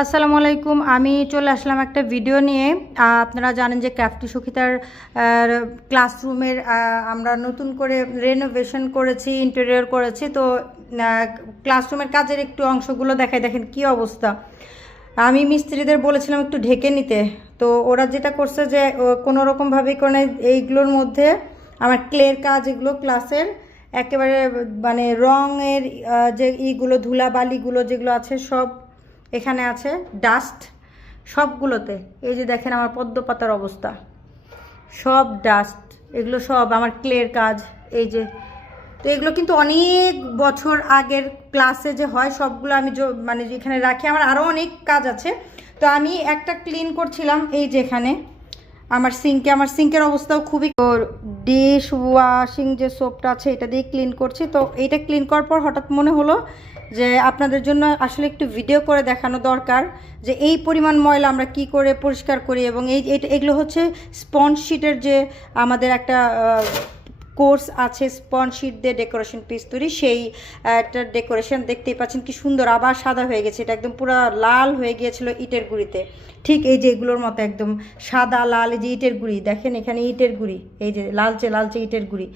আসসালামু আলাইকুম। আমি চলে আসলাম একটা ভিডিও নিয়ে। আপনারা জানেন যে ক্যাফটি সুখিতার ক্লাসরুমের আমরা নতুন করে রেনোভেশন করেছি ইন্টেরিয়র করেছি। তো ক্লাসরুমের কাজের একটু অংশগুলো দেখাই, দেখেন কি অবস্থা। আমি মিস্ত্রিদের বলেছিলাম একটু ঢেকে নিতে। তো, ওরা যেটা করছে যে কোনো রকমভাবে কোনো এইগুলোর মধ্যে আমার ক্লের কাজ, এগুলো ক্লাসের একেবারে মানে রঙের যে ইগুলো ধুলাবালিগুলো যেগুলো আছে, সব এখানে আছে ডাস্ট সবগুলোতে। এই যে দেখেন আমার পদ্ম পাতার অবস্থা। সব ডাস্ট এগুলো সব আমার ক্লের কাজ। এই যে, তো এগুলো কিন্তু অনেক বছর আগের ক্লাসে যে হয়, সবগুলো আমি মানে যেখানে রাখি, আমার আরও অনেক কাজ আছে। তো আমি একটা ক্লিন করছিলাম এই যে এখানে আমার সিঙ্কে, আমার সিঙ্কের অবস্থাও খুবই ডিশ ওয়াশিং যে সোপটা আছে, এটা দিয়ে ক্লিন করছি। তো এইটা ক্লিন করার পর হঠাৎ মনে হলো যে আপনাদের জন্য আসলে একটু ভিডিও করে দেখানো দরকার যে এই পরিমাণ ময়লা আমরা কি করে পরিষ্কার করি এবং এই এগুলো হচ্ছে স্পঞ্জ শিটের যে আমাদের একটা কোর্স আছে স্পঞ্জ শিট দিয়ে ডেকোরেশন পিস তৈরি। সেই একটা ডেকোরেশন দেখতেই পাচ্ছেন কি সুন্দর, আবার সাদা হয়ে গেছে। এটা একদম পুরো লাল হয়ে গিয়েছিল ইটের গুঁড়িতে। ঠিক এই যে এগুলোর মতো একদম সাদা, লাল, এই যে ইটের গুঁড়ি, দেখেন এখানে ইটের গুঁড়ি, এই যে লালচে লালচে ইটের গুঁড়ি।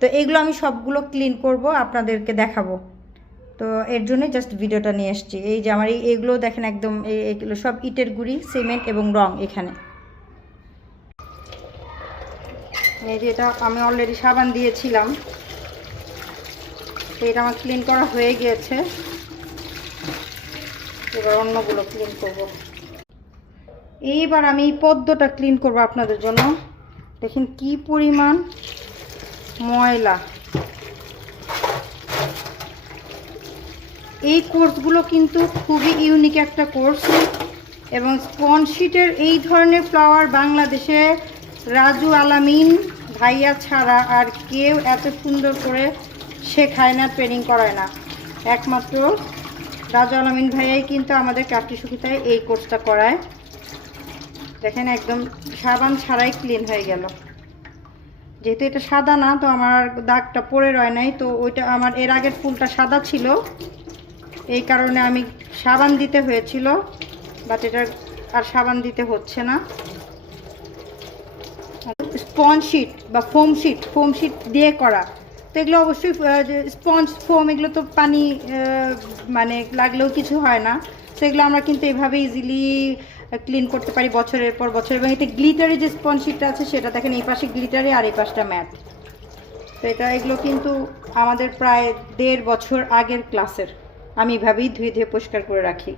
তো এগুলো আমি সবগুলো ক্লিন করব, আপনাদেরকে দেখাবো। তো এর জন্য জাস্ট ভিডিওটা নিয়ে এসেছি। এই যে আমার এই, এগুলো দেখেন একদম, এই- এগুলো সব ইটের গুঁড়ি, সিমেন্ট এবং রং এখানে। এই যে এটা আমি অলরেডি সাবান দিয়েছিলাম। এটা আমার ক্লিন করা হয়ে গিয়েছে। এবার অন্যগুলো ক্লিন করব। এইবার আমি এই পদ্মটা ক্লিন করব আপনাদের জন্য। দেখেন কি পরিমাণ ময়লা। এই কোর্সগুলো কিন্তু খুবই ইউনিক একটা কোর্স। এবং স্পনশিটের এই ধরনের ফ্লাওয়ার বাংলাদেশে রাজু আলামিন, ভাইয়া ছাড়া আর কেউ এত সুন্দর করে শেখায় না ট্রেনিং করায় না। একমাত্র রাজু আলামিন ভাইয়াই কিন্তু আমাদের কাপটি সুখিতায় এই কোর্সটা করায়। দেখেন একদম সাবান ছাড়াই ক্লিন হয়ে গেল। যেহেতু এটা সাদা না, তো আমার দাগটা পড়ে রয় নাই, তো ওইটা আমার, এর আগের ফুলটা সাদা ছিল। এই কারণে আমি সাবান দিতে হয়েছিল বাট এটা আর সাবান দিতে হচ্ছে না। স্পঞ্জ শিট বা ফোম শিট ফোম শিট দিয়ে করা। তো এগুলো অবশ্যই স্পঞ্জ ফোম এগুলো তো পানি মানে লাগলেও কিছু হয় না। সেগুলো আমরা কিন্তু এভাবে ইজিলি ক্লিন করতে পারি বছরের পর বছর। এবং এটা গ্লিটারি যে স্পঞ্জ শিটটা আছে, সেটা দেখেন এই পাশে গ্লিটারি আর এই পাশটা ম্যাট তো এটা এগুলো কিন্তু আমাদের প্রায় দেড় বছর আগের ক্লাসের আমি এভাবেই ধুয়ে ধুয়ে পরিষ্কার করে রাখি।